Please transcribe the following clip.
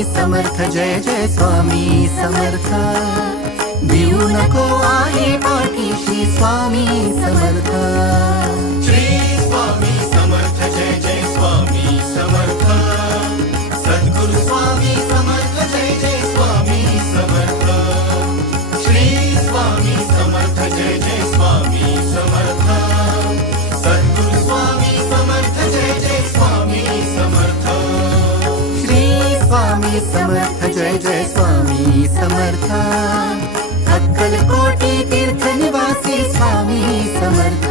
स्वामी समर्थ, जय जय स्वामी समर्थ। भिवू नको आहे पाठीशी स्वामी समर्थ। श्री स्वामी समर्थ, जय जय स्वामी समर्थ। सद्गुरु स्वामी समर्थ, जय जय स्वामी समर्थ। श्री स्वामी समर्थ, जय जय स्वामी समर्थ। सद्गुरु स्वामी समर्थ, जय जय स्वामी समर्थ। श्री स्वामी समर्थ, जय जय स्वामी समर्थ। अक्कलकोटी तीर्थ निवासी स्वामी समर्थ।